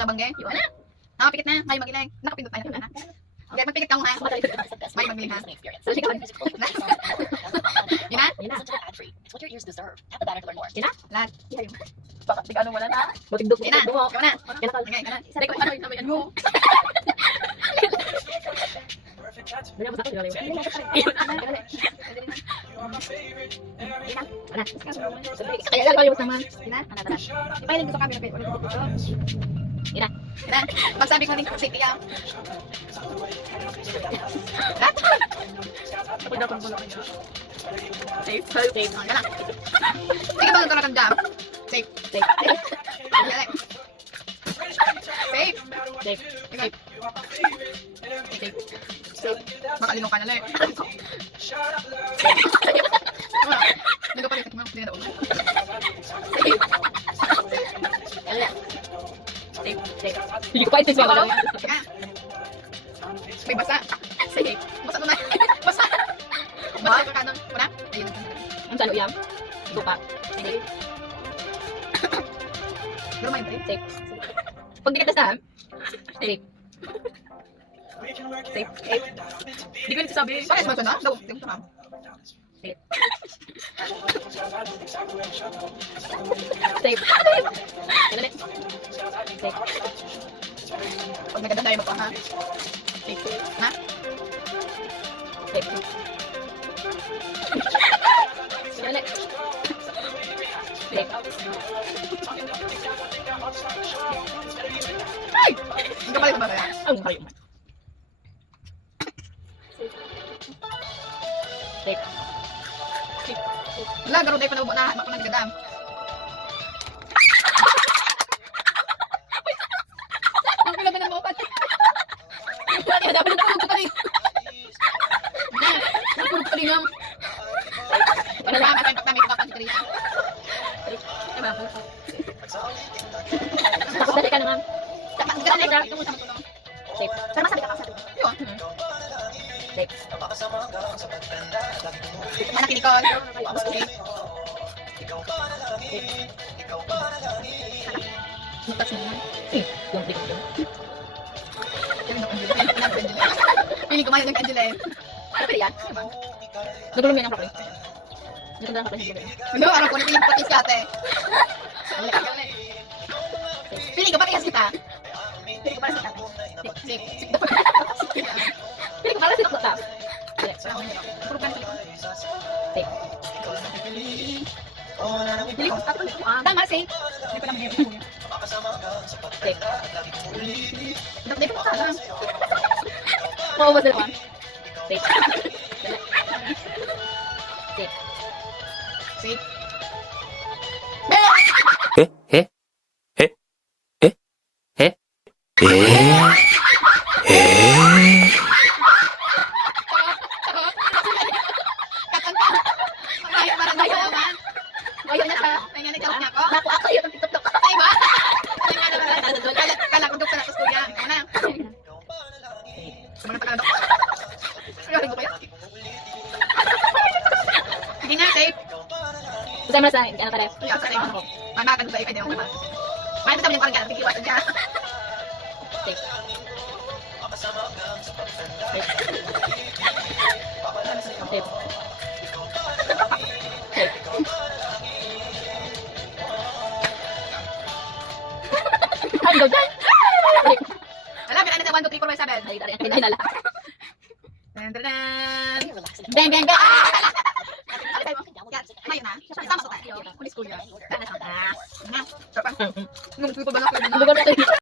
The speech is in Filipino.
na bangge. Iwan na. Nakapikit na. Kayo magiling. Nakapindot tayo na. Okay, magpikit ka muna. May magiling ha. Yun na? It's what your ears deserve. Tap the banner to learn more. Yun na? Lahat. Baka di ka ano wala na. Yun na. Ikaw na. Okay, ka na. Hindi ko ano yung nabayan mo. Kaya lalabas naman. Yun na? Ipahilig ko sa camera kayo. Ulit ko dito. Yun na. Yun na. Pag sabi ko rin sa safety ka. Safe. Safe. Yan na. Sige ba nagkaroon ng jam? Safe. Safe. Safe. Safe. Safe. Safe. Safe. Makalilong ka na lang. Hindi ko pa rin mo. Hindi na ulo. Safe. Safe. Safe. Hindi ko pa itis mga lang. May basa. Safe. Basa na. Basa. Basa ka kanong. Wala? Ayun. Ang sano yan? Suka. Safe. Pero may safe. Safe. Pag di ka tasahan, safe. Safe. Safe. Hindi ko nagsasabi. Bakit ba ito na? Daw. Tingnan ko na. Safe. Safe. Ano na? Safe. Pag naganda tayo magpa ha. Safe. Ha? Safe. Ano na? Safe. Ay! Ang kapalit ba kaya? Ang kayo man. Safe. Wala, garo tayo pa na ako nagdadam. Ang kailangan ng maupat. Wala, dapat na tulog ko rin. Tulog ko rin yung... Wala na, may pagtamay ko kapag rin. Ay ba? Tapos dali ka naman. Sabi ka, ito mo sa matulong. Safe. Pero masabi ka kasi. Yun. Safe. Manakinikon. Okay. Touch mo naman. Yung tikot yun. Piling ko man yung Angela. Pero yan. Nagulong yan ang kapal. Nagulong ang kapal. Ano, araw ko na piling patis si ate. Piling ko patiyas kita. Piling ko para sa ate. Sip. Piling ko para sinok na. Puro ka na Safe. Piling ko tatlo. Tama, safe. Hindi pa naman yung Safe. Dapat ko ka lang. Oo, ba sila? Safe. Safe. Safe. 에? 에? 에? 에? 에? 에? Parang dayo naman. Ayaw niya ka. Nangyari ka niya ako. Naku, ako yun ang tiktok. Ay ba? Kala ko doktor ako sa kuya. Ikaw na. Sumana pa ka na doktor. Ayaw ko kayo. Sige na, safe. Kasama na sa akin, ano ka rin? Ayaw, safe ako. Mamakad ba kayo naman. Mahal na kami yung parang gano'n. Tigil wasan dyan. Safe. Safe. Safe. Safe. Ay, go dyan! Wala, pinanit na 1, 2, 3, 4, 5, 7. Ay, tari, ang kinala. Dan, dan, dan. Bang, bang, bang. Ngayon na. Sama sa tayo. Kulis ko yun. Sana sa tayo. Nung tupo ba na ako? Bugan ko ito.